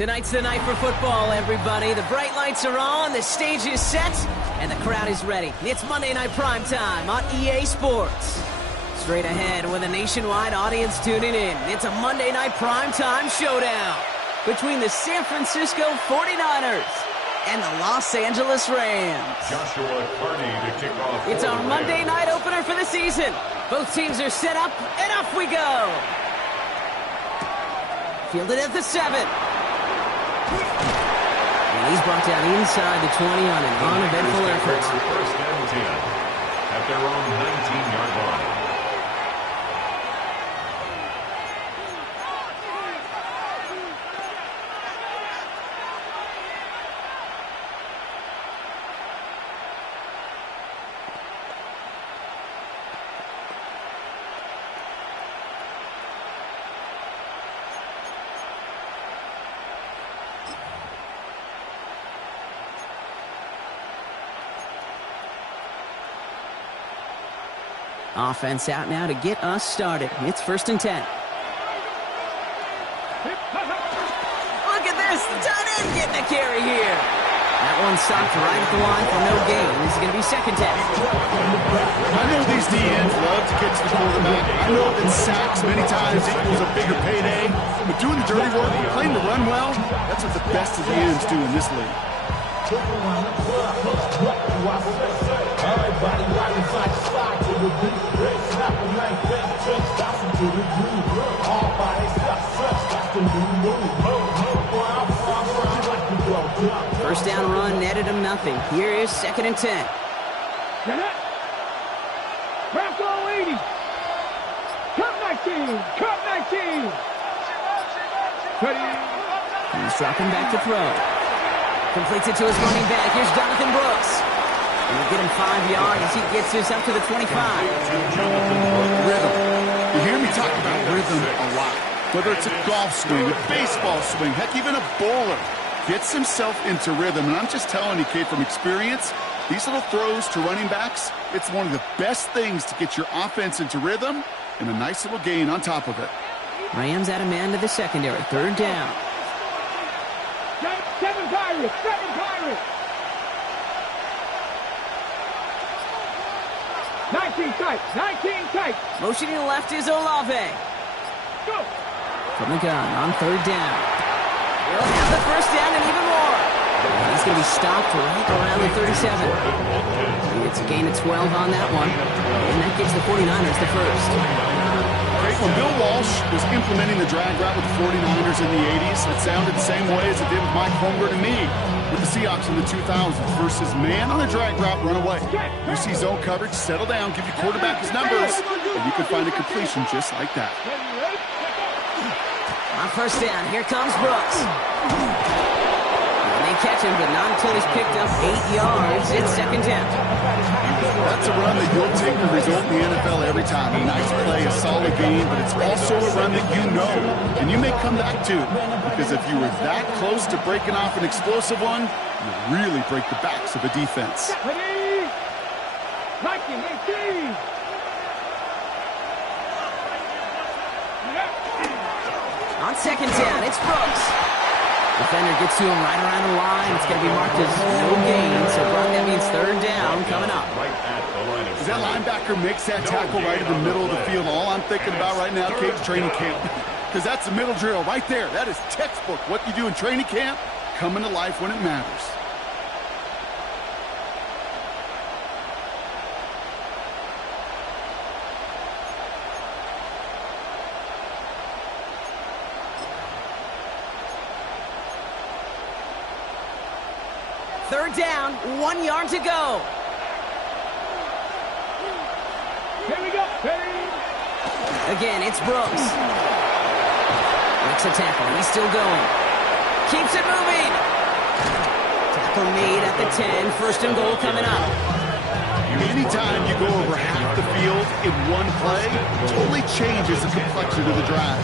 Tonight's the night for football, everybody. The bright lights are on, the stage is set, and the crowd is ready. It's Monday Night Primetime on EA Sports. Straight ahead with a nationwide audience tuning in, it's a Monday Night Primetime showdown between the San Francisco 49ers and the Los Angeles Rams. Joshua Carney to kick off. It's our Monday night opener for the season. Both teams are set up, and off we go. Fielded at the 7. And he's brought down inside the 20 on an uneventful effort. First and 10 at their own 19-yard line. Offense out now to get us started. It's 1st and 10. Look at this. The tight end getting a carry here. That one stopped right at the line for no gain. This is going to be 2nd and 10. I know these DNs love to get to the quarterback. I know that sacks many times equals a bigger payday. But doing the dirty work, playing the run well, that's what the best of the ends do in this league. First down run netted him nothing. Here is 2nd and 10. Bravo 80. Cut 19. Cut 19. He's dropping back to throw. Completes it to his running back. Here's Jonathan Brooks. And we'll get him 5 yards as he gets this up to the 25. Rhythm. You hear me talk about rhythm a lot. Whether it's a golf swing, a baseball swing, heck, even a bowler gets himself into rhythm. And I'm just telling you, kid, from experience, these little throws to running backs, it's one of the best things to get your offense into rhythm and a nice little gain on top of it. Rams add a man to the secondary. 3rd down. 7 Pirates. 7 Pirates. 19 tight. 19 tight. Motioning left is Olave. Go. From the gun on 3rd down. He'll have the 1st down and even more. And he's going to be stopped right around the 37. It's a gain of 12 on that one. And that gives the 49ers the 1st. When Bill Walsh was implementing the drag route with the 49ers in the 80s, it sounded the same way as it did with Mike Holmgren and me with the Seahawks in the 2000s versus man on a drag route, run away. You see zone coverage, settle down, give your quarterback his numbers, and you can find a completion just like that. On 1st down, here comes Brooks. And They catch him, but not until he's picked up 8 yards. It's second down. That's a run that you'll take the result in the NFL every time. A nice play, a solid game, but it's also a run that you know and you may come back to. Because if you were that close to breaking off an explosive one, you really break the backs of a defense. Ready? 19, 18. On second down, it's Brooks. Defender gets to him right around the line. It's going to be marked as no gain. So, Brock, that means third down coming up. As that linebacker makes that tackle right in the middle of the field, all I'm thinking about right now, Kate, is training camp. Because that's a middle drill right there. That is textbook. What you do in training camp, coming to life when it matters. Third down, 1 yard to go. Here we go. Ready? Again, it's Brooks. Makes a tackle. He's still going. Keeps it moving. Tackle made at the 10. First and goal coming up. Anytime you go over half the field in one play, totally changes the complexion of the drive.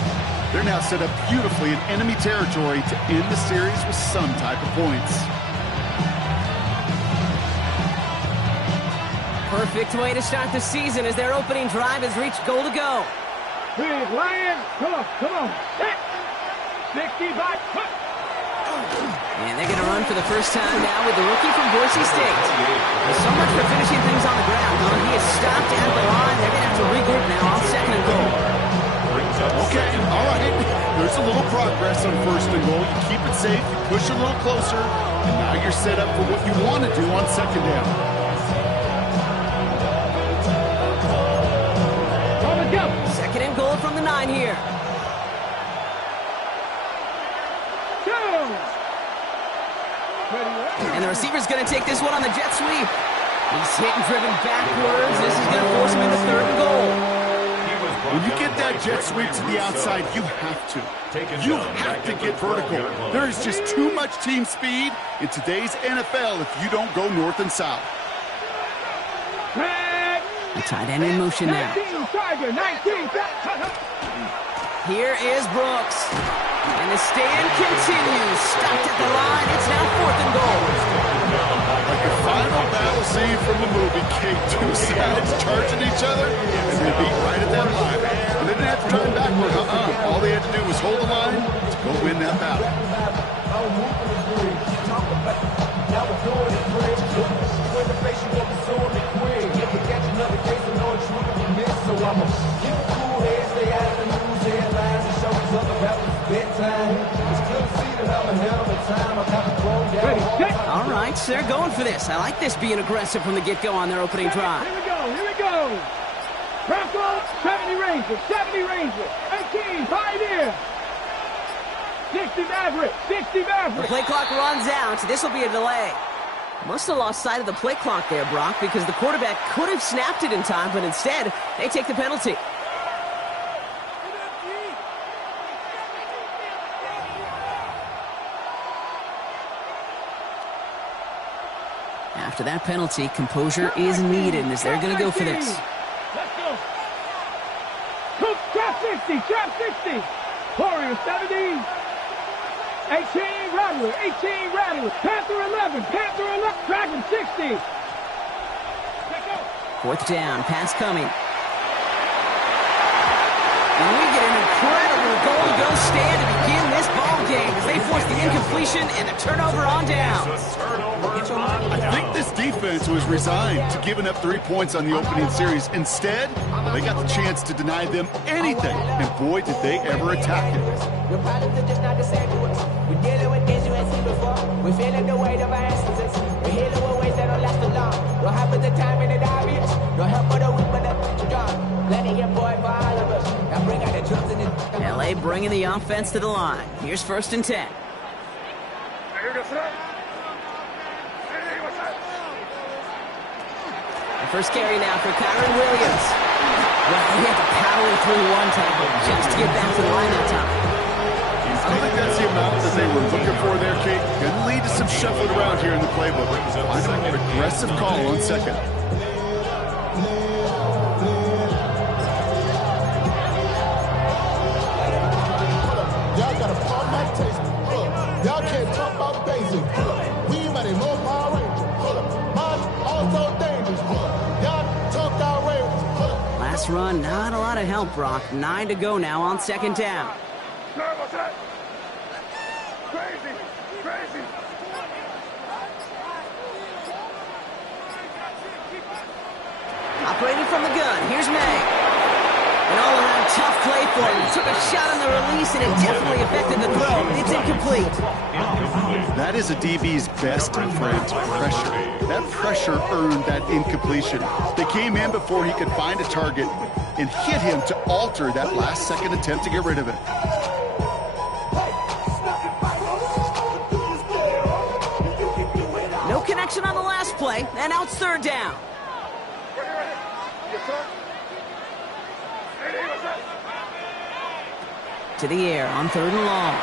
They're now set up beautifully in enemy territory to end the series with some type of points. Perfect way to start the season as their opening drive has reached goal to go. Big Lion. Come on, come on. 65. And they're going to run for the first time now with the rookie from Boise State. There's so much for finishing things on the ground, though. He is stopped at the line. They're going to have to regroup now on second and goal. Okay, all right. There's a little progress on first and goal. You keep it safe, you push a little closer, and now you're set up for what you want to do on second down. Second and goal from the 9 here. And the receiver's going to take this one on the jet sweep. He's hit and driven backwards. This is going to force him into third and goal. When you get that jet sweep to the outside, you have to. You have to get vertical. There is just too much team speed in today's NFL if you don't go north and south. The tight end in motion now. 19, Tiger, 19. Here is Brooks. And the stand continues. Stopped at the line. It's now fourth and goal. Like a final battle scene from the movie, Kate. Two sides charging each other, and they beat right at that line. And they didn't have to turn backward. All they had to do was hold the line to go win that battle. All right, so they're going for this. I like this being aggressive from the get-go on their opening drive. Here we go, here we go. Bronco, 70 Rangers, 70 Rangers, 18, Pioneer. 60 Maverick, 60 The Maverick. play clock runs out. This will be a delay. Must have lost sight of the play clock there, Brock, because the quarterback could have snapped it in time, but instead, they take the penalty. After that penalty, composure is needed as they're going to go for this. Let's go. Cook, trap 60, trap 60. Warrior 70. 18, Rattler, 18, Rattler. Panther 11, Panther 11. Dragon 60. Fourth down, pass coming. And we get an incredible goal-to-go stand to begin this ball game as they force the incompletion and the turnover on downs. I think this defense was resigned to giving up 3 points on the opening series. Instead, they got the chance to deny them anything, and boy, did they ever attack it. Your problems are just not the same to us. We're dealing with things you ain't seen before. We're feeling the weight of our instances. We're healing with ways that don't last too long. Don't happen the time in the obvious. No help for the weak, but the strong. Plenty of boy for all of us. Now bring out the drums in this. LA bringing the offense to the line. Here's first and 10. The first carry now for Kyron Williams. Well, he had to power through one tackle just to get back to the line that time. I don't think that's the amount that they were looking for there, Kate. Going to lead to some some shuffling around here in the playbook. Find a more aggressive call on second. Y'all gotta pump my taste. Y'all can't talk about basic. We might have more Power Ranger. Mine also dangerous. Y'all talk outrageous. Last run, not a lot of help, Brock. 9 to go now on second down. Crazy. Operating from the gun, here's May. An all-around tough play for him. He took a shot on the release, and it definitely affected the throw. It's incomplete. That is a DB's best friend, pressure. That pressure earned that incompletion. They came in before he could find a target and hit him to alter that last-second attempt to get rid of it. No connection on the last play, and now it's third down. To the air on third and long.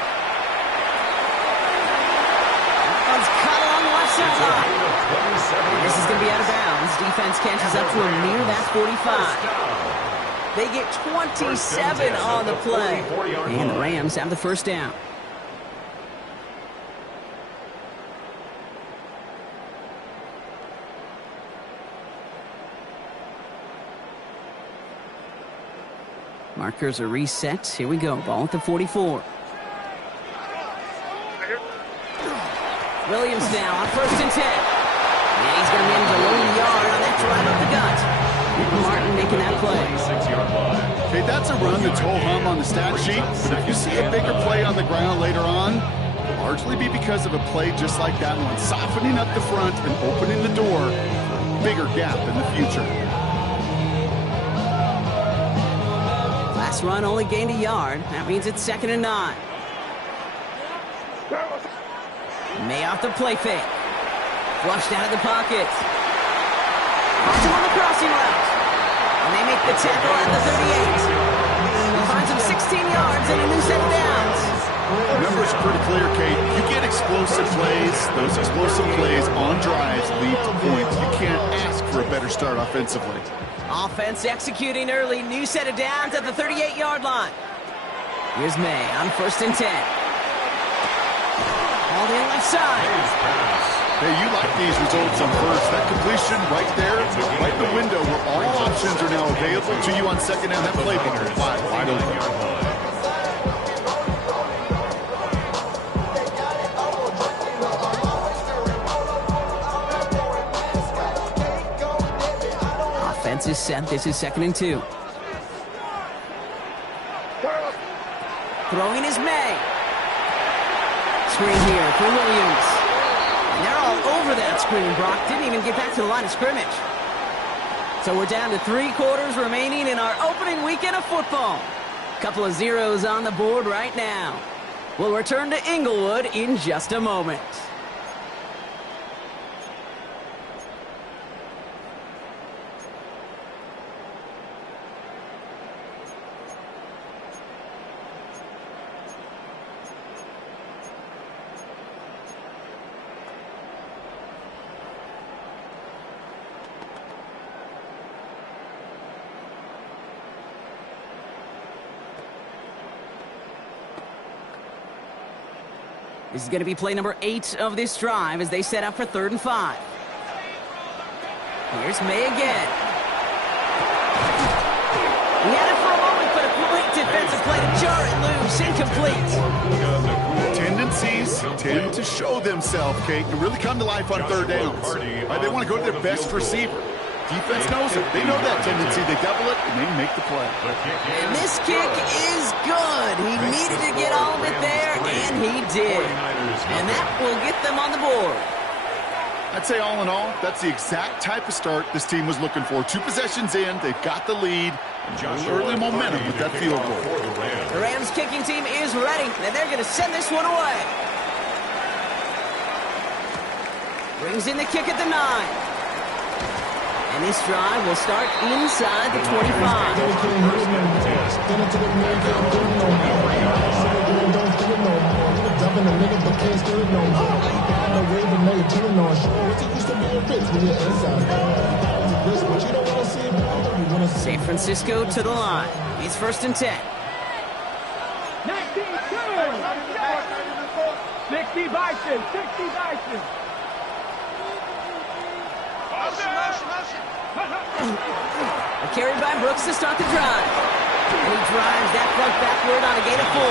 That one's cut along the left sideline. This is going to be out of bounds. Defense catches up to him near that 45. They get 27 on the play. And the Rams have the first down. Markers are reset. Here we go. Ball at the 44. Williams now on 1st and 10. And he's going to manage a lone yard on that drive up the gut. Martin making that play. Okay, that's a run that's ho-hum on the stat sheet. But if you see a bigger play on the ground later on, it'll largely be because of a play just like that one, softening up the front and opening the door. Bigger gap in the future. Last run only gained a yard. That means it's 2nd and 9. May off the play fake. Flushed out of the pocket. Onto on the crossing route. And they make the tackle at the 38. He finds him 16 yards and a new set of downs. The number's pretty clear, Kate. You get explosive plays. Those explosive plays on drives lead to points. You can't ask for a better start offensively. Offense executing early. New set of downs at the 38-yard line. Here's May on 1st and 10. All the left side. Hey, you like these results on first. That completion right there, right in the window where all options are now available to you on second down. That playbook is wide open. Offense is set. This is 2nd and 2. Throwing is May. Screen here for Williams. And they're all over that screen. Brock didn't even get back to the line of scrimmage. So we're down to 3 quarters remaining in our opening weekend of football. Couple of zeros on the board right now. We'll return to Inglewood in just a moment. This is going to be play number 8 of this drive as they set up for 3rd and 5. Here's May again. He had it for a moment, but a great defensive play to jar it loose. Incomplete. Tendencies tend to show themselves, Kate, and really come to life on 3rd downs. Right, they want to go to their best receiver. Defense knows it. They know that tendency. They double it, and they make the play. And this kick is good. He needed to get all of it there, and he did. And that will get them on the board. I'd say all in all, that's the exact type of start this team was looking for. 2 possessions in, they've got the lead, and early momentum with that field goal. The Rams kicking team is ready, and they're going to send this one away. Brings in the kick at the 9. And this drive will start inside the 25. the way to make chillin' on shore. What's it used to be a rich when you're inside? Risk, but you don't want to see it. You want to San Francisco to the line. It's 1st and 10. 19 60 Bison, 60 Bison. A carry by Brooks to start the drive. And he drives that front backward on a gain of 4.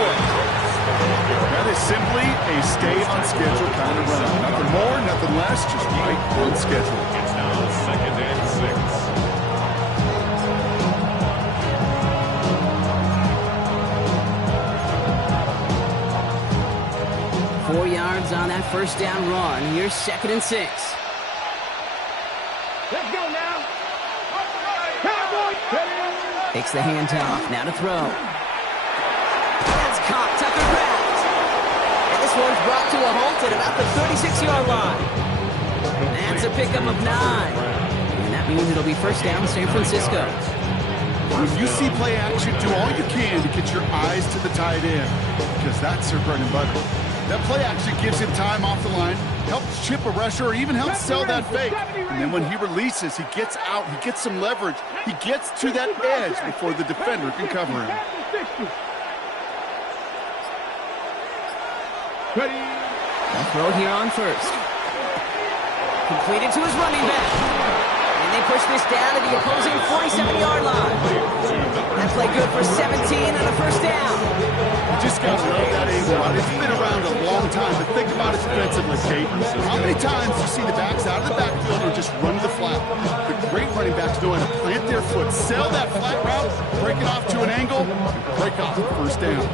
That is simply a stay on schedule kind of run. Nothing more, nothing less, just right on schedule. It's now 2nd and 6. 4 yards on that first down run. Here's 2nd and 6. Let's go now. Cowboys. Takes the handoff. Now to throw. That's caught. Tucker grabs. And this one's brought to a halt at about the 36-yard line. That's a pickup of 9. And that means it'll be 1st down San Francisco. When you see play action, do all you can to get your eyes to the tight end, because that's their bread and butter. That play action gives him time off the line, helps chip a rusher, or even helps sell that fake. And then when he releases, he gets out, he gets some leverage. He gets to that edge before the defender can cover him. Ready. They'll throw here on 1st. Completed to his running back. And they push this down to the opposing 47-yard line. That play good for 17 and a 1st down. You just got to love that angle route. It's been around a long time, but think about it defensively, Kate. How many times do you see the backs out of the backfield or just run to the flat? The great running backs know how to plant their foot, sell that flat route, break it off to an angle, and break off the 1st down.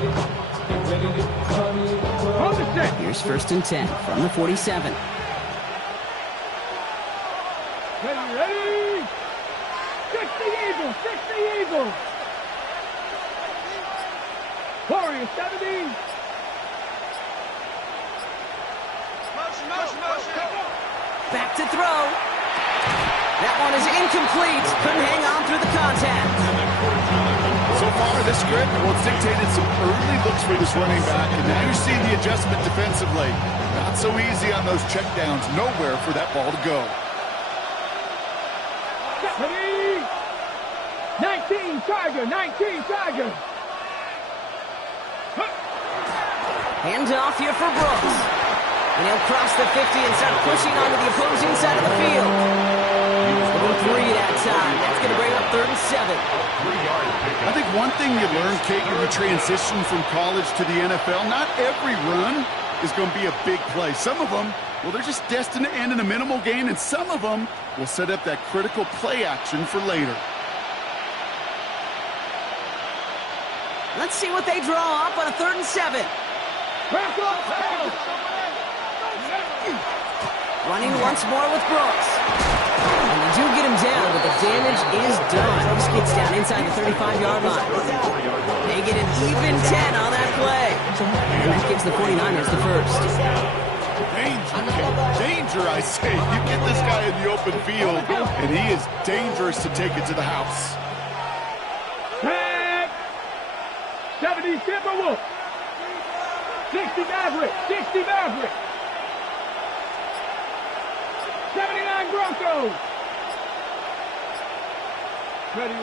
Here's 1st and 10 from the 47. Ready. 60 Eagles, 60 Eagles. Warriors, 70. Back to throw. That one is incomplete. Couldn't hang on through the contact. So far, this script, well, it's dictated some early looks for this running back, and now you're seeing the adjustment defensively. Not so easy on those checkdowns. Nowhere for that ball to go. 19 Tiger, 19 Tiger. Handoff here for Brooks. And he'll cross the 50 and start pushing onto the opposing side of the field. Going 3 that time. That's going to bring up 3rd and 7. I think one thing you learn, Kate, when you transition from college to the NFL, not every run is going to be a big play. Some of them, well, they're just destined to end in a minimal gain, and some of them will set up that critical play action for later. Let's see what they draw up on a 3rd and 7. Running once more with Brooks. And they do get him down, but the damage is done. He skids down inside the 35-yard line. They get an even 10 on that play. And that gives the 49ers the 1st. Danger, I say. You get this guy in the open field, and he is dangerous to take it to the house. 70 Timberwolves. 60 Maverick. 60 Maverick. 79 Broncos. Ready,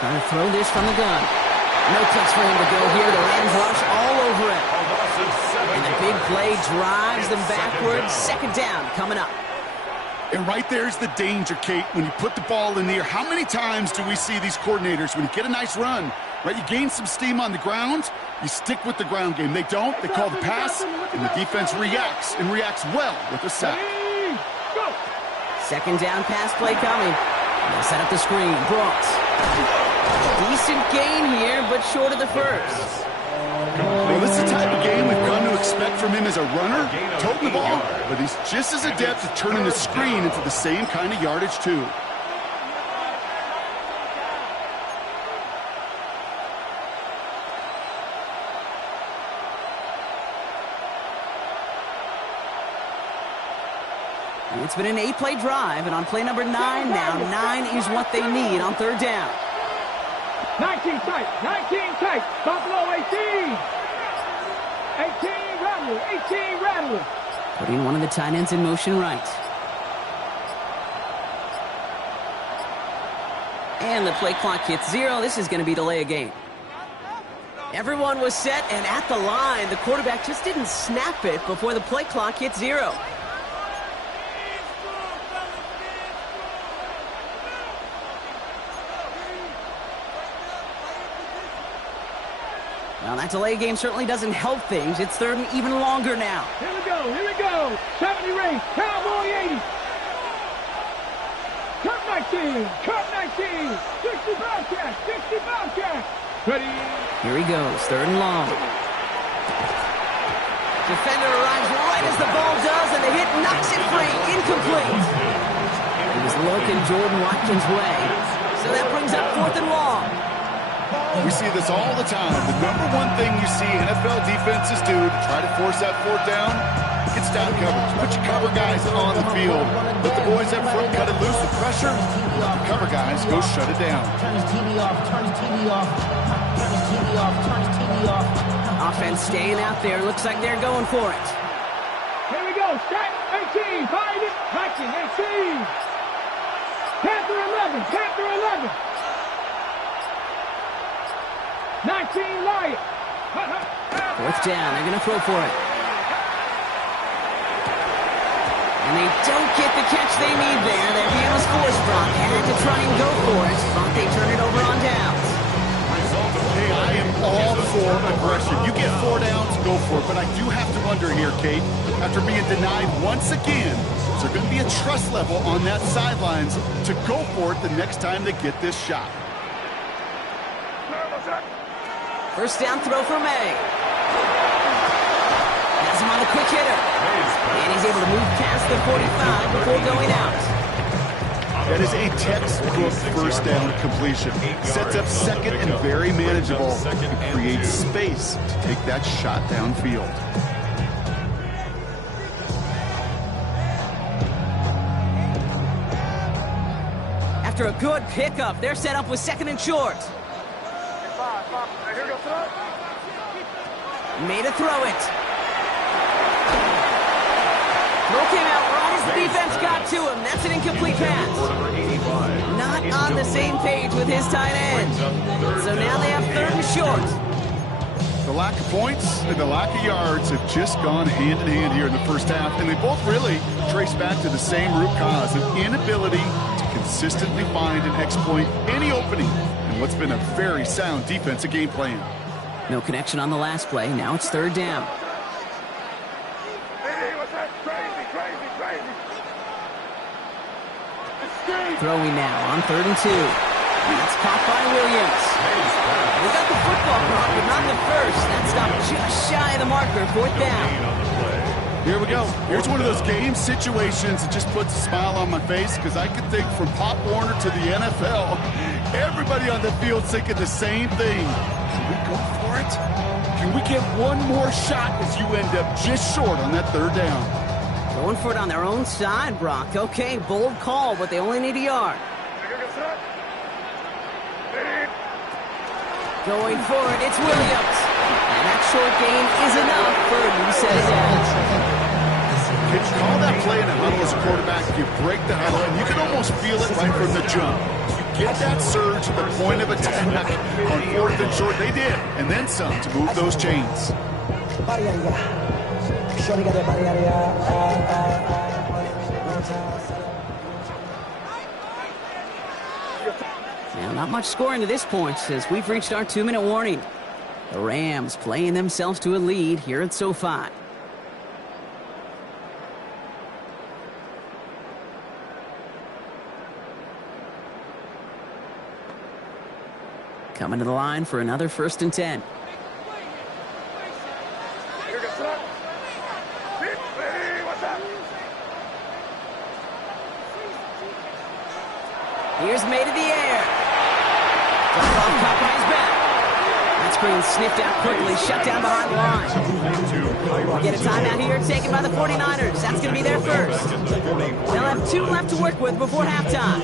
Trying to throw this from the gun. No place for him to go here. The Rams rush all over it. And the big play drives them backwards. 2nd down coming up. And right there's the danger, Kate, when you put the ball in the air. How many times do we see these coordinators, when you get a nice run, right, you gain some steam on the ground, you stick with the ground game. They don't. They call the pass, and the defense reacts, and reacts well with a sack. 2nd down pass play coming. They'll set up the screen. Brooks. Decent gain here, but short of the 1st. Well, this is the type of game we've come to expect from him as a runner, toting the ball, but he's just as adept at turning the screen into the same kind of yardage, too. It's been an 8-play drive, and on play number 9 now, 9 is what they need on 3rd down. 19 tight, 19 tight. Buffalo 18. 18 Rattler, 18 Rattler. Putting one of the tight ends in motion right. And the play clock hits 0. This is going to be delay a game. Everyone was set, and at the line, the quarterback just didn't snap it before the play clock hit 0. Now, that delay game certainly doesn't help things. It's third and even longer now. Here we go, here we go. 70 race, Cowboy 80. Cut 19, cut 19. 65 catch, 65 catch. Ready? Here he goes, third and long. Defender arrives right as the ball does, and the hit knocks it free. Incomplete. It was looking Jordan Watkins' way. So that brings up fourth and long. We see this all the time. The number one thing you see NFL defenses do to try to force that fourth down, it's down coverage. Put your cover guys on the field. Let the boys up front cut it loose with pressure. Let the cover guys go shut it down. Turn his TV off, turn his TV off. Turn his TV off, turn his TV off. Offense staying out there. Looks like they're going for it. Here we go. Stack 18. Find it. Hutchins 18. Panther 11. Panther 11. 19 Lion. Fourth down. They're going to throw for it. And they don't get the catch they need there. Their hand was forced. Brock had to try and go for it. Brock, they turn it over on downs. Hey, I am all for aggression. You get 4 downs, go for it. But I do have to wonder here, Kate, after being denied once again, is there going to be a trust level on that sidelines to go for it the next time they get this shot? First down throw for May. Has him on the quick hitter. And he's able to move past the 45 before going out. That is a textbook first down completion. Sets up second and very manageable. It creates space to take that shot downfield. After a good pickup, they're set up with second and short. Made a throw it. Throw came out right as the defense got to him. That's an incomplete pass. Not on the same page with his tight end. So now they have third and short. The lack of points and the lack of yards have just gone hand in hand here in the first half, and they both really trace back to the same root cause, an inability to consistently find and exploit any opening in what's been a very sound defensive game plan. No connection on the last play. Now it's third down. Throwing now on third and 2. And that's caught by Williams. They got the football caught, but not the first. That stopped just shy of the marker. Fourth down. Here we go. Here's one of those game situations that just puts a smile on my face, because I can think from Pop Warner to the NFL, everybody on the field thinking the same thing. Can we go for it? Can we get one more shot as you end up just short on that third down? Going for it on their own side, Brock. Okay, bold call, but they only need a yard. Going for it, it's Williams. And that short gain is enough for a new set of downs. Can you call that play in a huddle as a quarterback? You break the huddle, and you can almost feel it right from the jump. You get that surge at the point of attack on fourth and short. They did, and then some to move those chains. Now, not much scoring to this point as we've reached our 2-minute warning. The Rams playing themselves to a lead here at SoFi. Coming to the line for another first and 10. Here's May to the air. Caught by his back. That's screen sniffed out quickly, shut down behind the line. We'll get a timeout here taken by the 49ers. That's going to be their first. They'll have 2 left to work with before halftime.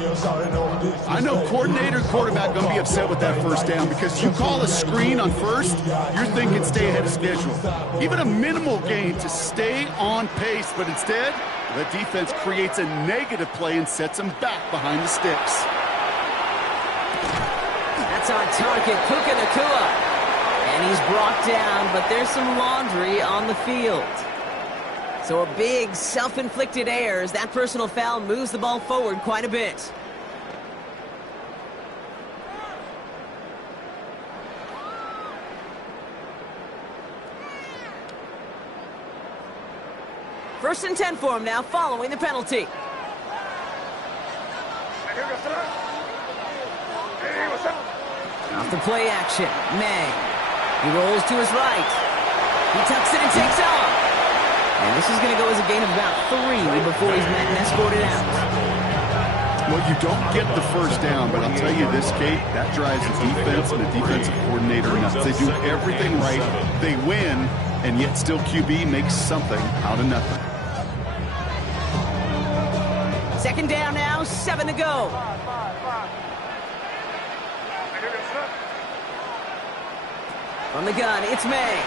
I know coordinator and quarterback going to be upset with that first down because you call a screen on first, you're thinking stay ahead of schedule. Even a minimal gain to stay on pace, but instead, the defense creates a negative play and sets them back behind the sticks. That's on target, Puka Nacua. And he's brought down, but there's some laundry on the field. So a big self-inflicted error as that personal foul moves the ball forward quite a bit. First and 10 for him now, following the penalty. Off the play action, May. He rolls to his right. He tucks it and takes off. And this is going to go as a gain of about 3 before he's met and escorted out. Well, you don't get the first down, but I'll tell you this, Kate, that drives the defense and the defensive coordinator nuts. They do everything right. They win, and yet still QB makes something out of nothing. Second down now, 7 to go. From the gun, it's May.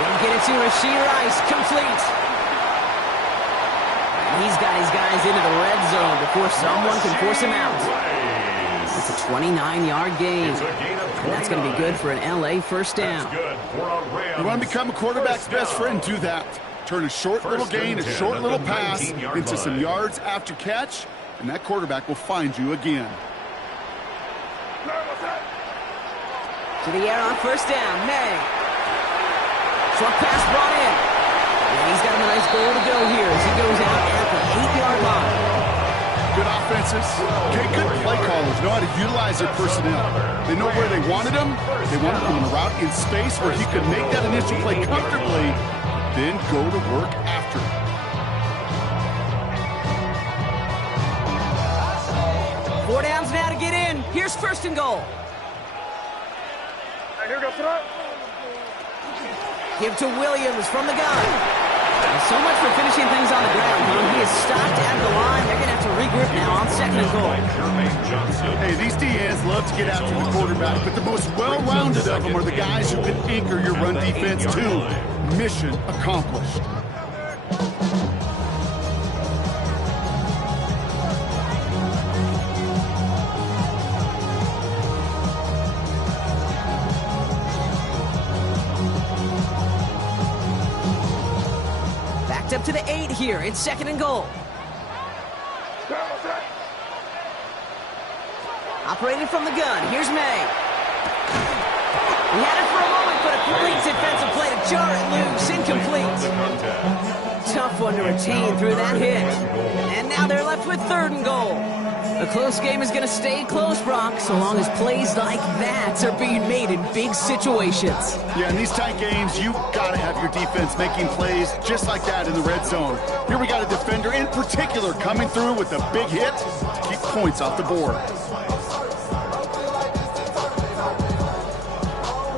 They'll get it to Rashee Rice, complete. And he's got his guys into the red zone before someone can force him out. It's a 29-yard gain. And that's going to be good for an LA first down. You want to become a quarterback's best friend, do that. Turn a short little gain, a short little pass into some yards after catch, and that quarterback will find you again. To the air on first down, May. Short pass brought in. And he's got a nice goal to go here as he goes out at the 8-yard line. Good offenses. Okay, good play callers know how to utilize their personnel. They know where they wanted him. They wanted him on a route in space where he could make that initial play comfortably, then go to work after. 4 downs now to get in. Here's first and goal. Give to Williams from the gun. So much for finishing things on the ground, huh? He is stopped at the line. They're going to have to regroup now on second and goal. Hey, these DNs love to get after the quarterback, but the most well-rounded of them are the guys who can anchor your run defense too. Mission accomplished. Up to the 8 here. It's second and goal. Operating from the gun. Here's May. He had it for a moment, but a great defensive play to jar it loose. Incomplete. Tough one to retain through that hit. And now they're left with third and goal. A close game is going to stay close, Brock, so long as plays like that are being made in big situations. Yeah, in these tight games, you've got to have your defense making plays just like that in the red zone. Here we got a defender in particular coming through with a big hit to keep points off the board.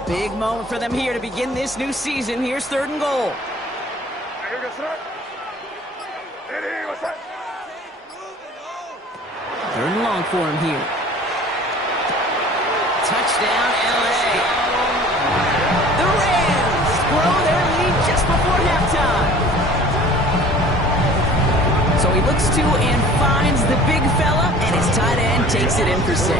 Big moment for them here to begin this new season. Here's third and goal. Third and long for him here. Touchdown, LA. The Rams grow their lead just before halftime. So he looks to and finds the big fella, and his tight end takes it in for 6.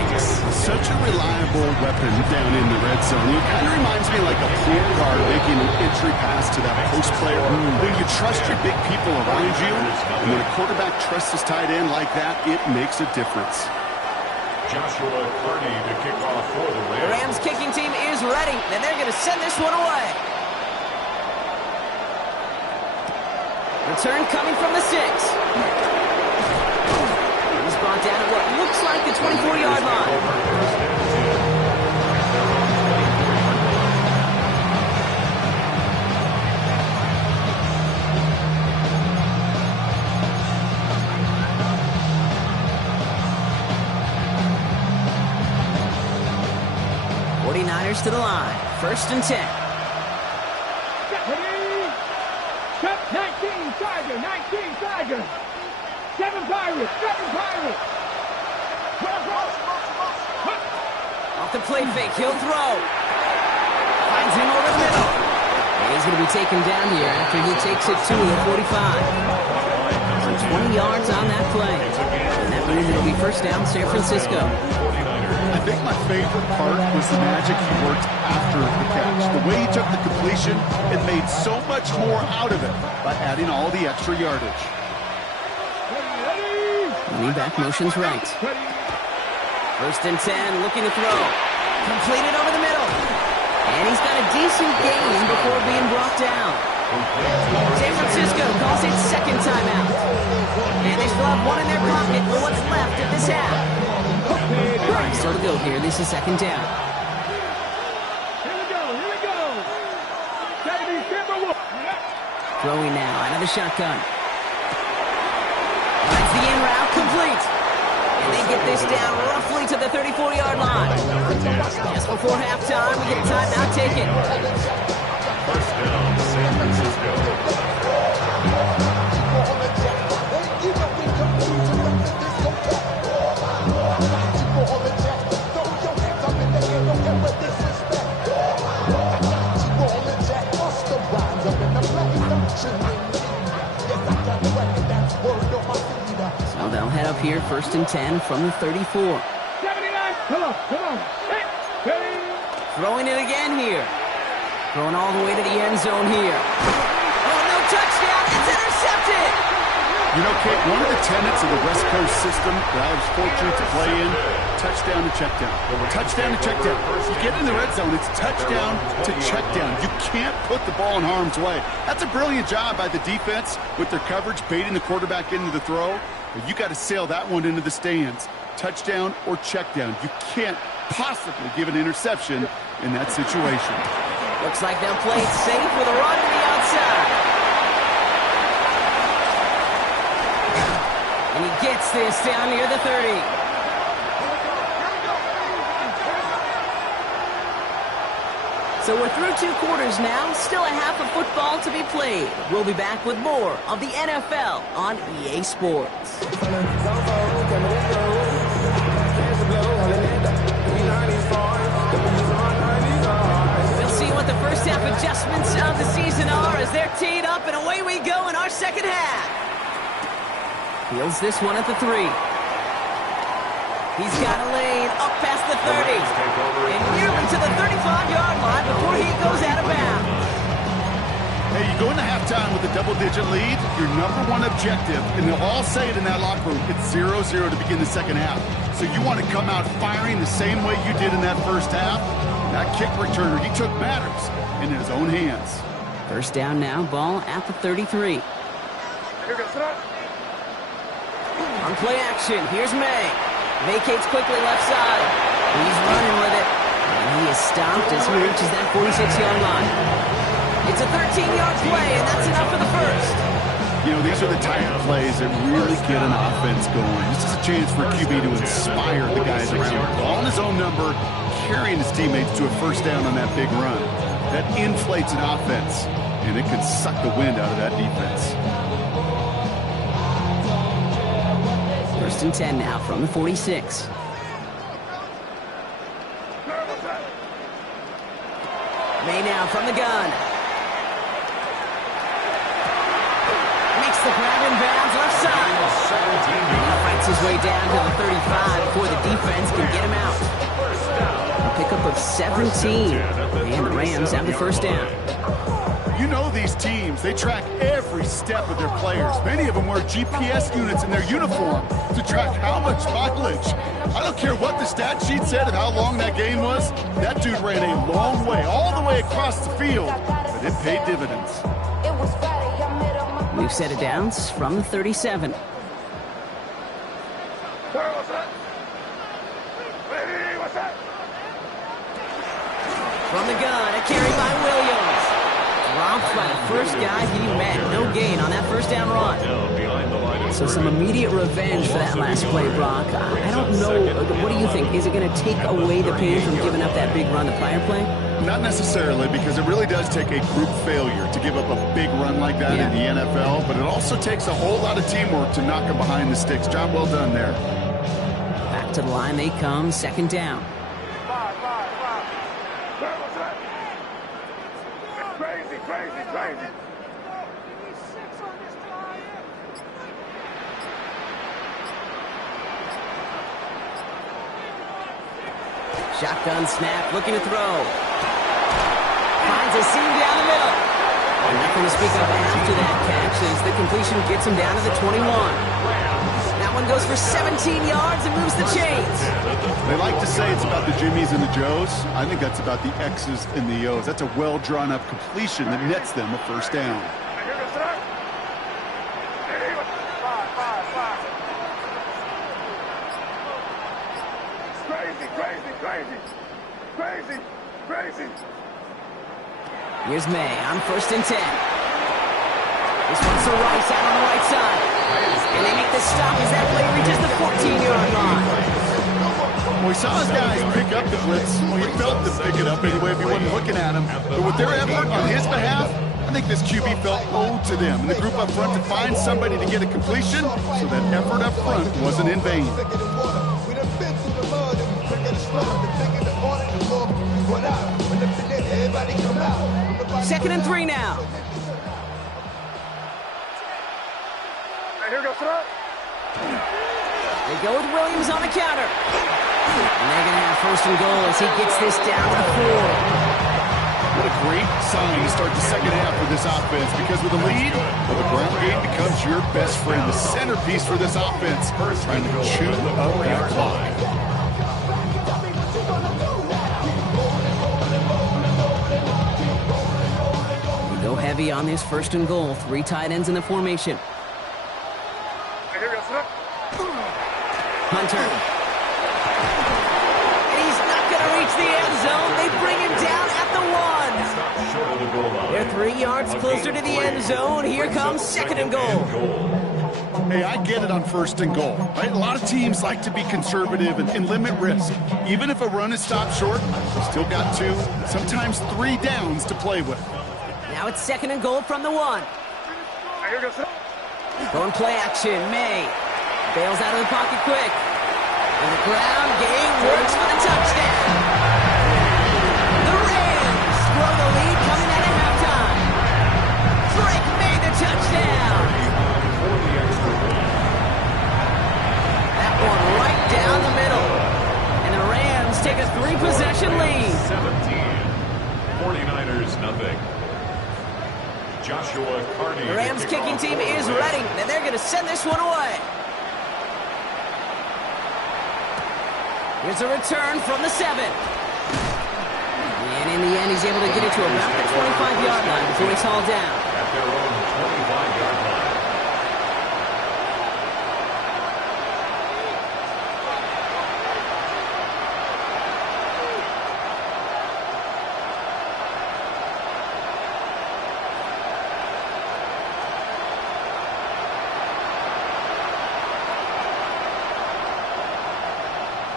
Such a reliable weapon down in the red zone. It kind of reminds me like a point guard making an entry pass to that post player. When you trust your big people around you, and when a quarterback trusts his tight end like that, it makes a difference. Joshua Kearney to kick off for the Rams. The Rams kicking team is ready, and they're going to send this one away. Return coming from the 6. He's brought down at what looks like the 24-yard line. 49ers to the line. 1st and 10. Ready? Set 19 Tiger, 19 Tiger. 7 Pirates, 7 Pirates. Off the play fake, he'll throw. Finds him over the middle. And he's going to be taken down here after he takes it to the 45. So 20 yards on that play. And that means it'll be 1st down, San Francisco. I think my favorite part was the magic he worked after the catch. The way he took the completion and made so much more out of it by adding all the extra yardage. Running back motions right. 1st and 10, looking to throw. Completed over the middle. And he's got a decent gain before being brought down. San Francisco calls it 2nd timeout. And they still have one in their pocket for what's left of this half. Still to go here. This is 2nd down. Here we go. Throwing now out of the shotgun. That's the in route complete. And they get this down roughly to the 34-yard line. Just before halftime, we get a timeout taken. 1st down, San Francisco. So they'll head up here, 1st and 10 from the 34. 79, come on. Hey. Throwing it again here. Throwing all the way to the end zone here. Oh, no touchdown. It's intercepted. You know, Kate, one of the tenets of the West Coast system that I was fortunate to play in, touchdown to check down. Touchdown to check down. You get in the red zone, it's touchdown to check down. You can't put the ball in harm's way. That's a brilliant job by the defense with their coverage, baiting the quarterback into the throw. But you got to sail that one into the stands. Touchdown or check down. You can't possibly give an interception in that situation. Looks like they'll play it safe with a run to the outside. And he gets this down near the 30. So we're through 2 quarters now. Still a half of football to be played. We'll be back with more of the NFL on EA Sports. We'll see what the first half adjustments of the season are as they're teed up, and away we go in our second half. Fields this one at the 3. He's got a lane up past the 30 and nearly to the 35-yard line before he goes out of bounds. Hey, you go into halftime with a double-digit lead, your #1 objective, and they'll all say it in that locker room, it's 0-0 to begin the second half. So you want to come out firing the same way you did in that first half. That kick returner, he took matters in his own hands. 1st down now, ball at the 33. On play action, here's May. Vacates quickly left side. He's running with it. And he is stopped as he reaches that 46-yard line. It's a 13-yard play, and that's enough for the 1st. You know, these are the type of plays that really get an offense going. This is a chance for QB to inspire the guys around him. Ball in his own number, carrying his teammates to a 1st down on that big run. That inflates an offense, and it can suck the wind out of that defense. 1st and 10 now from the 46. May now from the gun. Makes the grab in bounds left side. He fights his way down to the 35 before the defense can get him out. A pickup of 17. And the Rams have the 1st down. You know these teams, they track every step of their players. Many of them wear GPS units in their uniform to track how much mileage. I don't care what the stat sheet said of how long that game was. That dude ran a long way, all the way across the field, but it paid dividends. We've set it down from the 37. From the gun, a carry by Williams. Dropped by the first guy he met. No gain on that first down run. So some immediate revenge for that last play, Brock. I don't know. What do you think? Is it going to take away the pain from giving up that big run the prior play? Not necessarily, because it really does take a group failure to give up a big run like that in the NFL, but it also takes a whole lot of teamwork to knock him behind the sticks. Job well done there. Back to the line they come, second down. Crazy. Shotgun snap, looking to throw. Finds a seam down the middle. And nothing to speak of after that catch as the completion gets him down to the 21. That one goes for 17 yards and moves the chains. They like to say it's about the Jimmies and the Joes. I think that's about the X's and the O's. That's a well-drawn-up completion that nets them a first down. Crazy. Here's May on 1st and 10. This one's to Rice out on the right side. And they make the stop as that play reaches the 14-yard line. Well, we saw his guys pick up the blitz. Well, he felt them pick it up anyway if he wasn't looking at him. But with their effort on his behalf, I think this QB felt owed to them. And the group up front to find somebody to get a completion, so that effort up front wasn't in vain. Second and 3 now. Here goes Trump. They go with Williams on the counter. And they're going to have 1st and goal as he gets this down to the 4. What a great sign to start the second half for this offense, because with a lead, well, the ground game becomes your best friend, the centerpiece for this offense, trying to chew up that clock. Go heavy on this 1st and goal. 3 tight ends in the formation. Hunter. And he's not going to reach the end zone. They bring him down at the 1. They're 3 yards closer to the end zone. Here comes 2nd and goal. Hey, I get it on 1st and goal, right? A lot of teams like to be conservative and limit risk. Even if a run is stopped short, you've still got 2, sometimes 3 downs to play with. Now it's 2nd and goal from the 1. Going play action. May bails out of the pocket quick. And the ground game works for the touchdown. The Rams throw the lead coming out of halftime. Drake made the touchdown. That one right down the middle. And the Rams take a 3-possession lead. 17. 49ers nothing. Joshua Carney. The Rams kicking team is ready, and they're going to send this one away. Here's a return from the 7. And in the end, he's able to get it to about the 25-yard line before he's hauled down. At their own 25-yard line.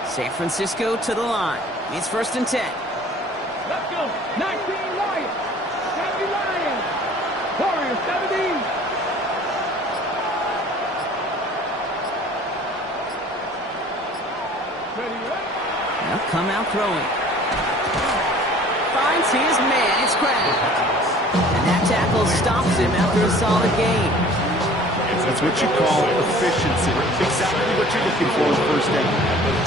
San Francisco to the line. It's 1st and 10. Let's go. 19 Lions. 70 Lions. Warriors 70. Ready? Now come out throwing. Finds his man. It's Crab. And that tackle stops him after a solid gain. That's what you call efficiency. Exactly what you're looking for in 1st down.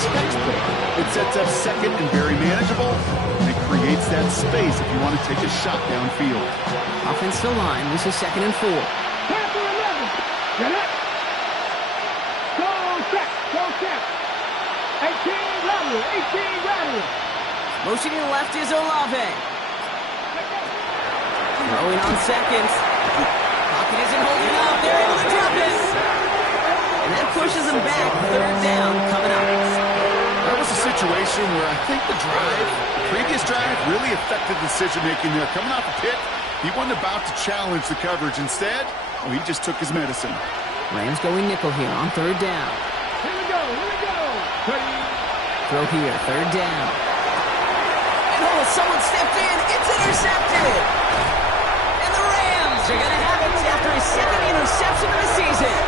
Textbook. It sets up 2nd and very manageable, and it creates that space if you want to take a shot downfield. Offensive line. This is 2nd and 4. Panther 11. Get it. Go check. 18 Rattler. Motioning left is Olave. Throwing on 2nd. Pocket isn't holding up. They're able to drop it. And that pushes them back. 3rd down coming up. That was a situation where I think the previous drive, really affected decision-making there. Coming off a pick, He wasn't about to challenge the coverage. Instead, he just took his medicine. Rams going nickel here on third down. Here we go, here we go. Throw here, third down. And someone stepped in. It's intercepted. And the Rams are going to have it after his second interception of the season.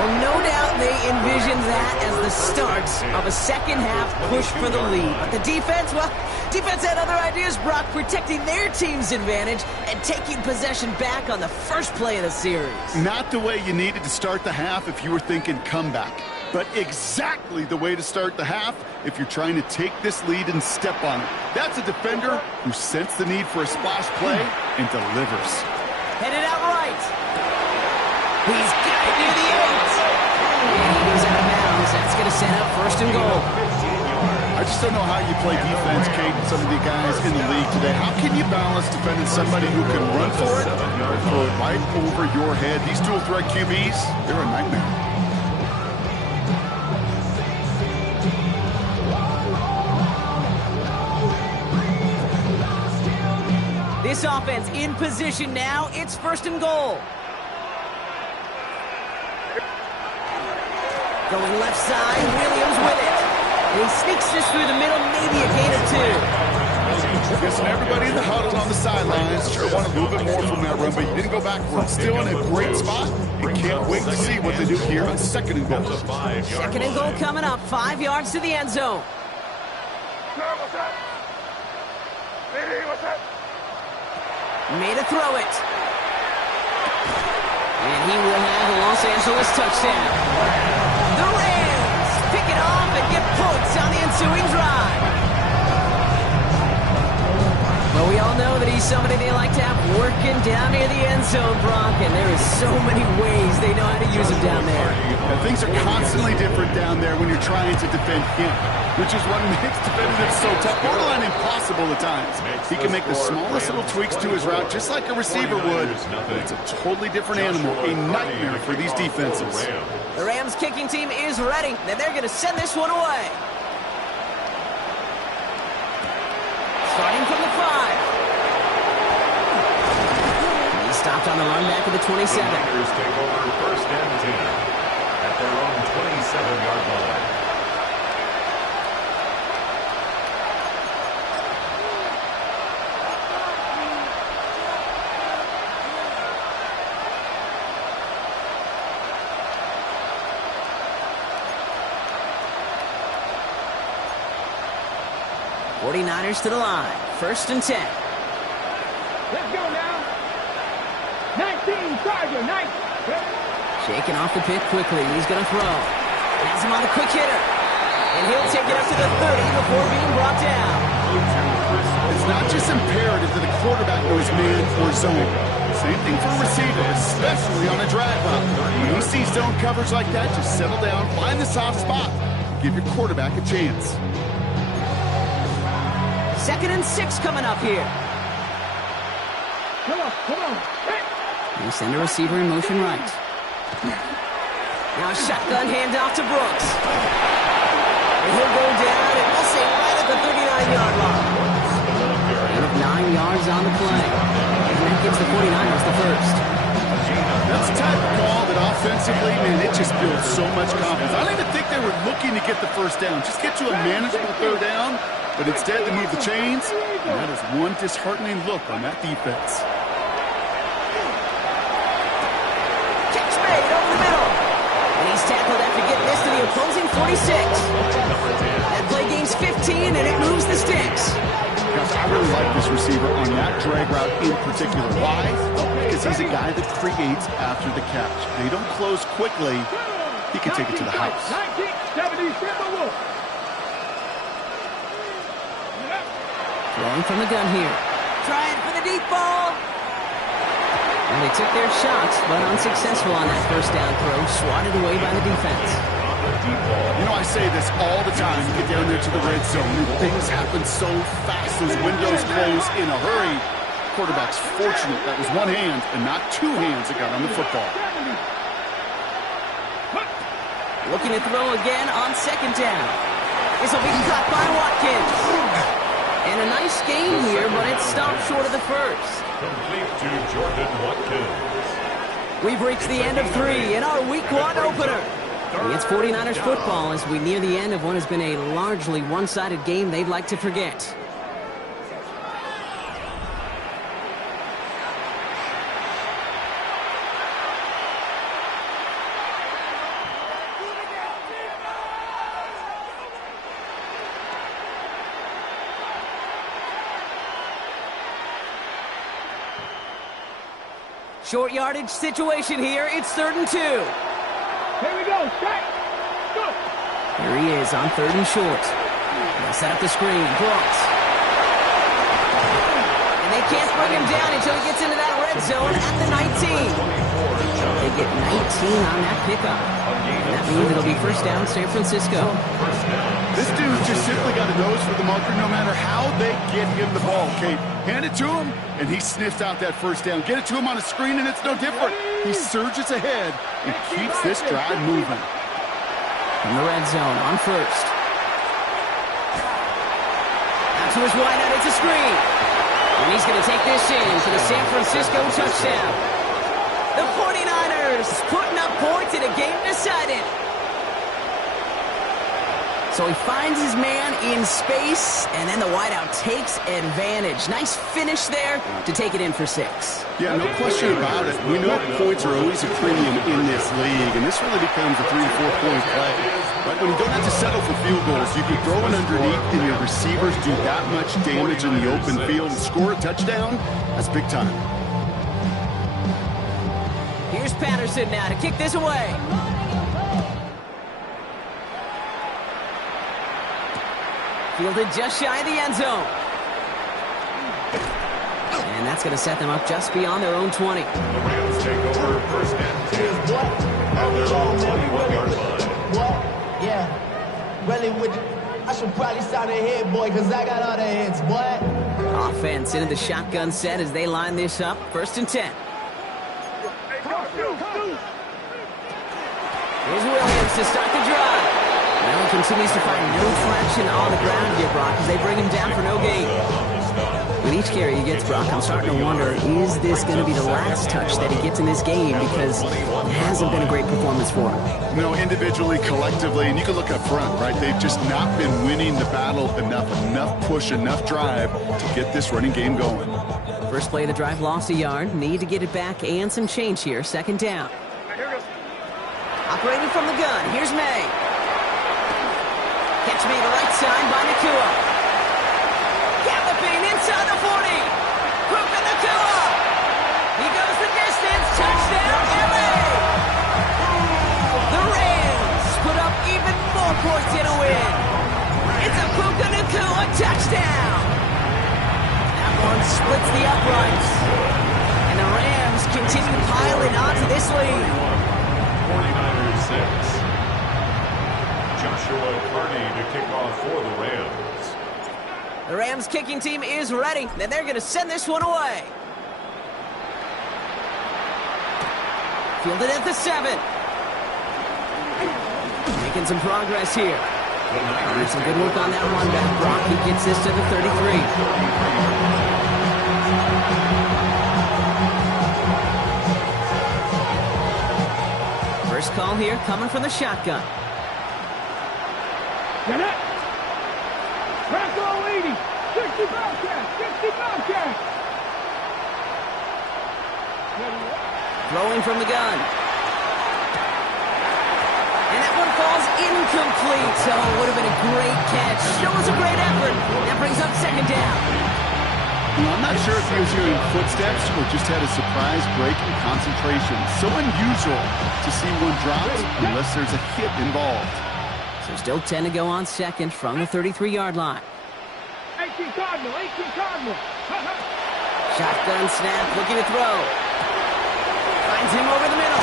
Well, no doubt they envisioned that as the start of a second-half push for the lead. But the defense, well, defense had other ideas, Brock, protecting their team's advantage and taking possession back on the first play of the series. Not the way you needed to start the half if you were thinking comeback, but exactly the way to start the half if you're trying to take this lead and step on it. That's a defender who sensed the need for a splash play and delivers. Headed out right. He's got it near the end. And he goes out of bounds. That's going to set up first and goal. I just don't know how you play defense, Kate, and some of the guys in the league today. How can you balance defending somebody who can run for it or throw it right over your head? These dual threat QBs, they're a nightmare. This offense in position now. It's first and goal. Going left side, Williams with it. And he sneaks this through the middle, maybe a gain of 2. Guessing everybody in the huddle on the sidelines sure want a little bit more from that run, but you didn't go backwards. Still in a great spot. And can't wait to see what they do here on second and goal. Second and goal coming up, 5 yards to the end zone. Made a throw it. And he will have a Los Angeles touchdown. The Rams pick it off and get points on the ensuing drive. Well, we all know that he's somebody they like to have working down near the end zone, Brock, and there is so many ways they know how to use him down there. And things are constantly different down there when you're trying to defend him, which is what makes defending him so tough, borderline impossible at times. He can make the smallest little tweaks to his route, just like a receiver would, but it's a totally different animal, a nightmare for these defenses. The Rams kicking team is ready, and they're going to send this one away. Starting from the 5. He's stopped on the run back of the 27. The Niners take over first and 10 at their own 27-yard line. Niners to the line. First and 10. Let's go now. 19, Tiger, 19. Shaking off the pick quickly. He's going to throw. Has him on the quick hitter. And he'll take it up to the 30 before being brought down. It's not just imperative that the quarterback knows man or zone. Same thing for a receiver, especially on a drag route. When he sees zone coverage like that, just settle down, find the soft spot, and give your quarterback a chance. Second and 6 coming up here. Come on, come on. Hey. They send a receiver in motion right. Now a shotgun handoff to Brooks. And he'll go down, and we'll say right at the 39-yard line. Gain of 9 yards on the play. And that gives the 49ers the first. That's a type of call that offensively, man, it just builds so much confidence. I don't even think they were looking to get the first down. Just get to a manageable third down. But instead, they move the chains, and that is one disheartening look on that defense. Catch made over the middle. And he's tackled after getting this to the opposing 46. That play gains 15, and it moves the sticks. Gosh, I really like this receiver on that drag route in particular. Why? Because he's a guy that creates after the catch. They don't close quickly. He can take it to the house. 1977 Wolf. Throwing from the gun here. Trying for the deep ball. And they took their shots, but unsuccessful on that first down throw. Swatted away by the defense. You know, I say this all the time. You get down there to the red zone, and things happen so fast. Those windows close in a hurry. Quarterback's fortunate that was one hand and not two hands that got on the football. Looking to throw again on second down. This will be caught by Watkins. And And a nice game here, but it stopped short of the first. Complete to Jordan Watkins. We've reached the end of 3 in our Week 1 opener. It's 49ers football as we near the end of what has been a largely one-sided game they'd like to forget. Short yardage situation here. It's 3rd and 2. Here we go. Strike. Good. Here he is on 3rd and short. They'll set up the screen. Cross. And they can't bring him down until he gets into that red zone at the 19. They get 19 on that pickup. And that means it'll be first down, San Francisco. This dude's just simply got a nose for the marker no matter how they get him the ball, Kate. Hand it to him, and he sniffs out that first down. Get it to him on a screen, and it's no different. He surges ahead and keeps this drive moving. From the red zone on first. Out to his wide out, it's a screen. And he's going to take this in for the San Francisco touchdown. The 49ers putting up points in a game decided. So he finds his man in space, and then the wideout takes advantage. Nice finish there to take it in for 6. Yeah, no question about it. We know points are always a premium in this league, and this really becomes a 3 to 4 point play. Right? When you don't have to settle for field goals, you can throw it underneath, and your receivers do that much damage in the open field and score a touchdown. That's big time. Here's Patterson now to kick this away. Fielded just shy of the end zone. And that's going to set them up just beyond their own 20. The Rams take over first and 10 at their own 21-yard line. What? Yeah. Really, I should probably start a head, boy, because I got all the hits, boy. Offense into the shotgun set as they line this up. 1st and 10. Here's Williams to start the drive. Well, he continues to find no traction on the ground here, Brock, as they bring him down for no gain. With each carry he gets, Brock, I'm starting to wonder, is this going to be the last touch that he gets in this game? Because it hasn't been a great performance for him. No, individually, collectively, and you can look up front, right? They've just not been winning the battle enough push, enough drive to get this running game going. First play of the drive lost a yard. Need to get it back and some change here. 2nd down. Operating from the gun. Here's May. Catch me the right side by Nakua. Galloping inside the 40. Puka Nakua. He goes the distance. Touchdown, LA. The Rams put up even more points in a win. It's a Puka Nakua touchdown. That one splits the uprights. And the Rams continue piling onto this lead. 49ers 6. Joshua Carney to kick off for the Rams. The Rams kicking team is ready, and they're going to send this one away. Fielded at the 7. Making some progress here. Some good work on that one back. Brock, he gets this to the 33. First call here coming from the shotgun. Get it. Bronco 80. 60 Bobcat. 60 Bobcat. Throwing from the gun. And that one falls incomplete. So it would have been a great catch. Shows a great effort. That brings up 2nd down. I'm not sure if he was hearing footsteps or just had a surprise break in concentration. So unusual to see one dropped unless there's a hit involved. So still 10 to go on 2nd from the 33-yard line. 18 Cardinal. 18 Cardinal. Shotgun snap, looking to throw. Finds him over the middle.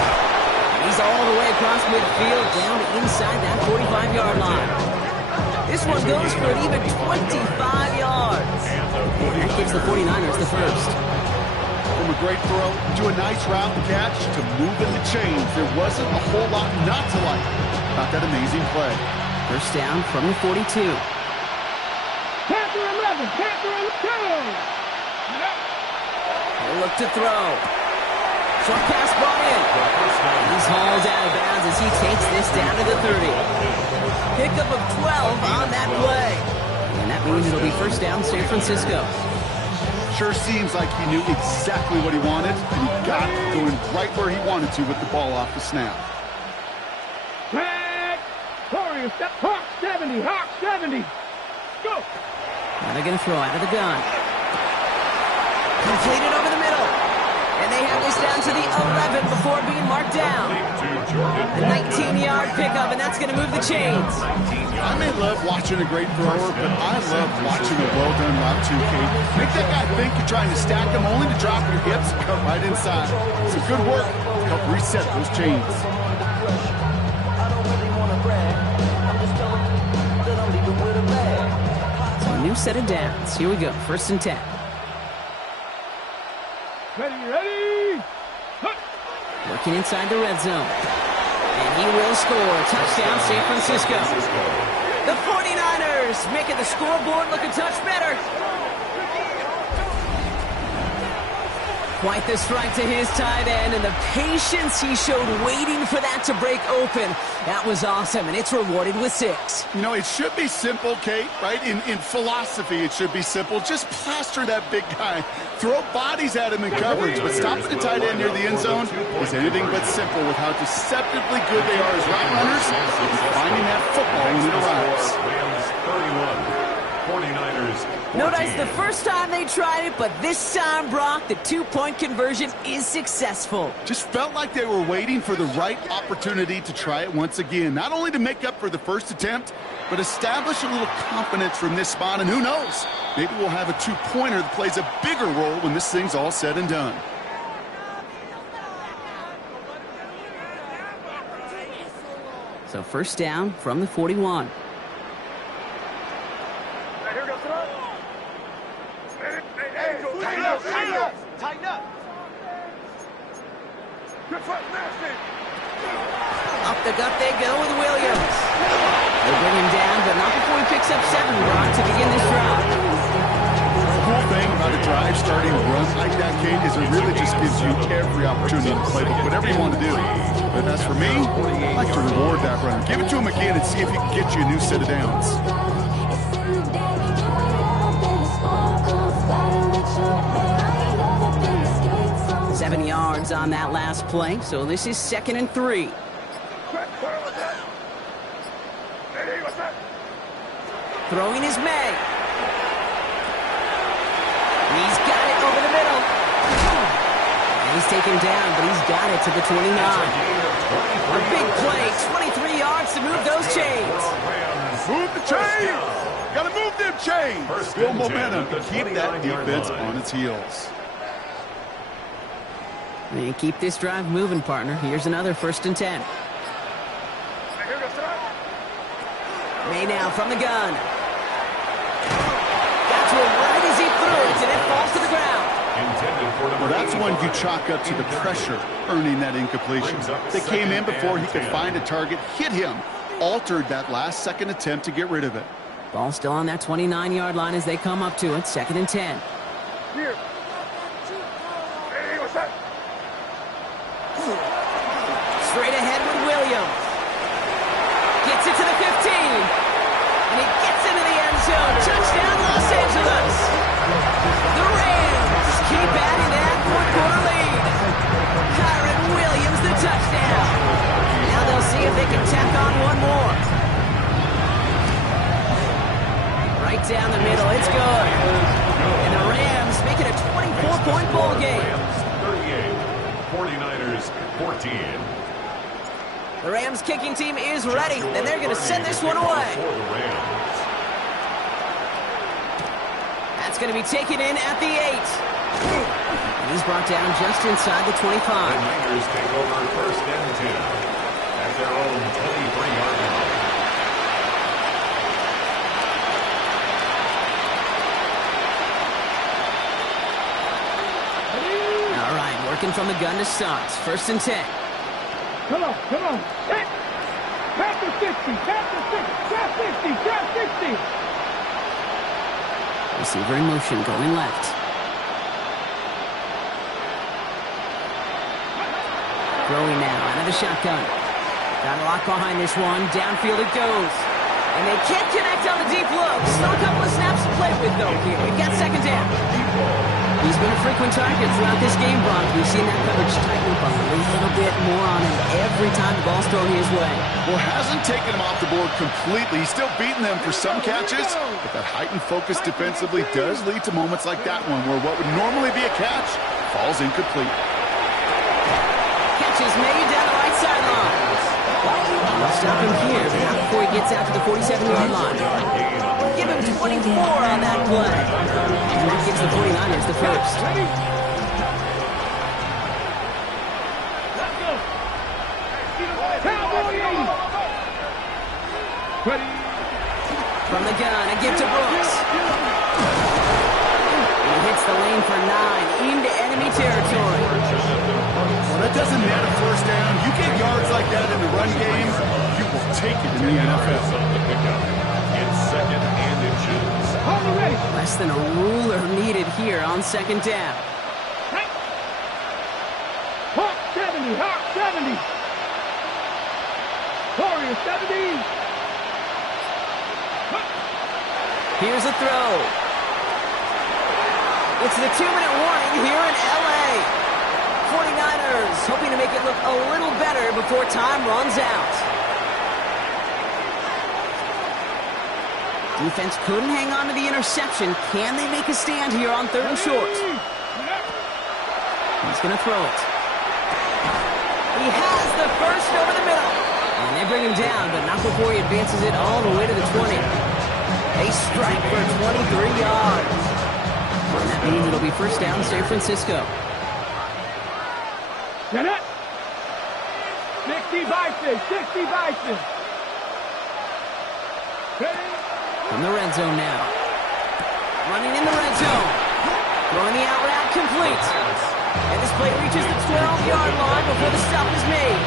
He's all the way across midfield, down inside that 45-yard line. This one goes for an even 25 yards. And that gives the 49ers the first. From a great throw to a nice route catch to moving the chains, there wasn't a whole lot not to like about that amazing play. First down from the 42. Panther 11. Panther 11. He'll look to throw. Short pass brought in. He's hauled out of bounds as he takes this down to the 30. Pickup of 12 on that play. And that means it'll be first down San Francisco. Sure seems like he knew exactly what he wanted, and he got it going right where he wanted to with the ball off the snap. Flag. Warriors, Hawk 70, Hawk 70. Go. Now they're going to throw out of the gun. Completed over the middle. And they have this down to the 11 before being marked down. A 19-yard pickup, and that's going to move the chains. I may love watching a great thrower, but I love watching a well-done route too, Kate. Make that guy think you're trying to stack him only to drop your hips and cut right inside. Some good work to help reset those chains. So a new set of downs. Here we go, first and 10. Ready. Working inside the red zone. And he will score. Touchdown, San Francisco. The 49ers making the scoreboard look a touch better. Quite the strike to his tight end, and the patience he showed waiting for that to break open. That was awesome, and it's rewarded with 6. You know, it should be simple, Kate, right? In philosophy, it should be simple. Just plaster that big guy. Throw bodies at him in coverage, but stopping the tight end near the end zone is anything but simple with how deceptively good they are as route runners and finding that football when it arrives. Rams 31, 49ers 14. Notice the first time they tried it, but this time, Brock, the two-point conversion is successful. Just felt like they were waiting for the right opportunity to try it once again. Not only to make up for the first attempt, but establish a little confidence from this spot. And who knows, maybe we'll have a two-pointer that plays a bigger role when this thing's all said and done. So first down from the 41. Tighten up. Up the gut they go with Williams. They bring him down, but not before he picks up 7, Brock, to begin this drive. The cool thing about a drive starting runs like that, Kate, is it really just gives you every opportunity to play whatever you want to do. But as for me, I like to reward that runner. Give it to him again and see if he can get you a new set of downs. 7 yards on that last play, so this is 2nd and 3. Throwing is May. He's got it over the middle. And he's taken down, but he's got it to the 29. A big play, 23 yards to move those chains. Move the chains! Gotta move them chains! Build momentum and keep that defense on its heels. And keep this drive moving, partner. Here's another 1st and 10. May now from the gun. Got to him right as he threw it, and it falls to the ground. Well, that's one you chalk up to the pressure earning that incompletion. They came in before he could find a target, hit him, altered that last second attempt to get rid of it. Ball still on that 29-yard line as they come up to it. 2nd and 10. Here. Straight ahead with Williams. Gets it to the 15. And he gets into the end zone. Touchdown, Los Angeles. The Rams keep adding that fourth-quarter lead. Kyron Williams, the touchdown. Now they'll see if they can tack on one more. Right down the middle. It's good. And the Rams make it a 24-point ball game. 49ers 14. The Rams kicking team is ready, and they're going to send this one away. That's going to be taken in at the 8. And he's brought down just inside the 25. The Niners take over 1st and 10 at their own 23-yard line. All right, working from the gun to start. 1st and 10. Come on. Hit. Panther 60, Panther 60, trap 60, trap 60. Receiver in motion, going left. Throwing now, out of the shotgun. Got a lock behind this one. Downfield it goes. And they can't connect on the deep look. Still a couple of snaps to play with, though, here. We've got second down. He's been a frequent target throughout this game, Brock. We've seen that coverage tighten up a little bit more on him every time the ball's thrown his way. Well, hasn't taken him off the board completely. He's still beating them for some catches, but that heightened focus defensively does lead to moments like that one, where what would normally be a catch falls incomplete. Catch is made down the right sideline. They'll stop him here, but not before he gets out to the 47-yard line. Give him 24 on that play. And that gives the 49ers the first. From the gun, a give to Brooks. And he hits the lane for 9 into enemy territory. Well, that doesn't net a first down. You get yards like that in the run game, you will take it in the NFL. Second and inches. Less than a ruler needed here on second down. Hawk 70, Hawk 70. Warrior 70. Here's a throw. It's the 2-minute warning here in L.A. 49ers hoping to make it look a little better before time runs out. Defense couldn't hang on to the interception. Can they make a stand here on 3rd and short? He's going to throw it. He has the first over the middle. And they bring him down, but not before he advances it all the way to the 20. A strike for 23 yards. And that means it'll be first down San Francisco. Get it? 60 Bison, 60 Bison. From the red zone now. Running in the red zone. Throwing the out route complete. And this play reaches the 12-yard line before the stop is made.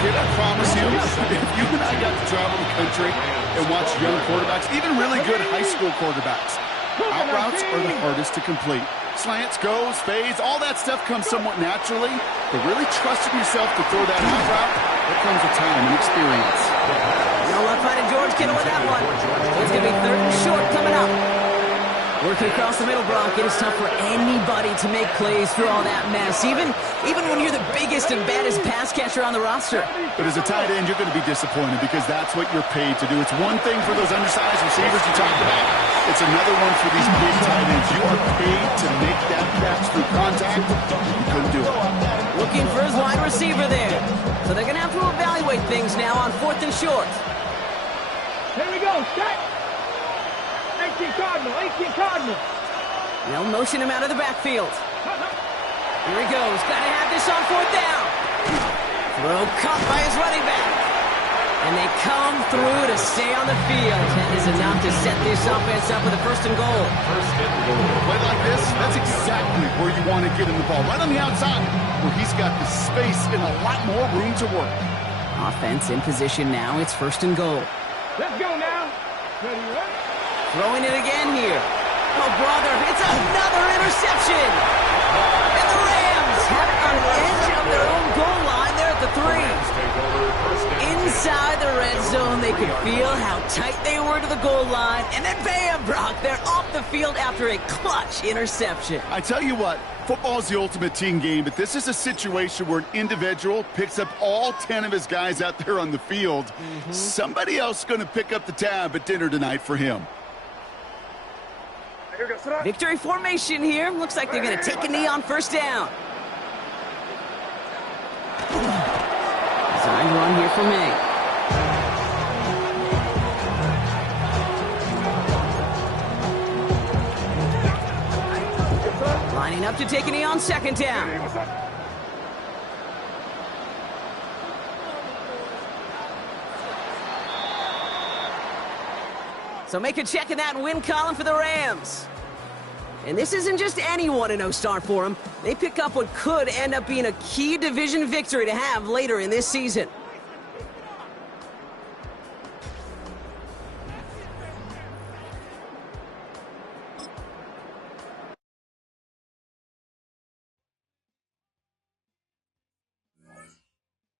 Can I promise you, if you and I got to travel the country and watch young quarterbacks, even really good high school quarterbacks, out routes are the hardest to complete. Slants, goes, fades, all that stuff comes somewhat naturally, but really trusting yourself to throw that out route, that comes with time and experience. No luck finding George Kittle with that one. It's going to be 3rd and short coming up. Working across the middle, Brock, it is tough for anybody to make plays through all that mess, even when you're the biggest and baddest pass catcher on the roster. But as a tight end, you're going to be disappointed because that's what you're paid to do. It's one thing for those undersized receivers you talked about. It's another one for these big tight ends. You are paid to make that catch through contact. You couldn't do it. Looking for his wide receiver there. So they're going to have to evaluate things now on 4th and short. Here we go, set. 18 Cardinal, 18 Cardinal. They'll motion him out of the backfield. Here he goes. Got to have this on 4th down. Throw caught by his running back. And they come through to stay on the field. That is enough to set this offense up with a 1st and goal. A play like this, that's exactly where you want to get him the ball. Right on the outside, where he's got the space and a lot more room to work. Offense in position now. It's 1st and goal. Let's go now. Ready, right? Throwing it again here. Oh, brother, it's another interception. And the Rams have it on the edge of their own goal line there at the 3. Inside the red zone, they could feel how tight they were to the goal line. And then bam, Brock, they're off the field after a clutch interception. I tell you what, football is the ultimate team game, but this is a situation where an individual picks up all 10 of his guys out there on the field. Somebody else is going to pick up the tab at dinner tonight for him. Victory formation here. Looks like they're going to take a knee on 1st down. Design run here for May. Lining up to take a knee on 2nd down. So make a check in that win column for the Rams. And this isn't just any 1-0 start for them. They pick up what could end up being a key division victory to have later in this season.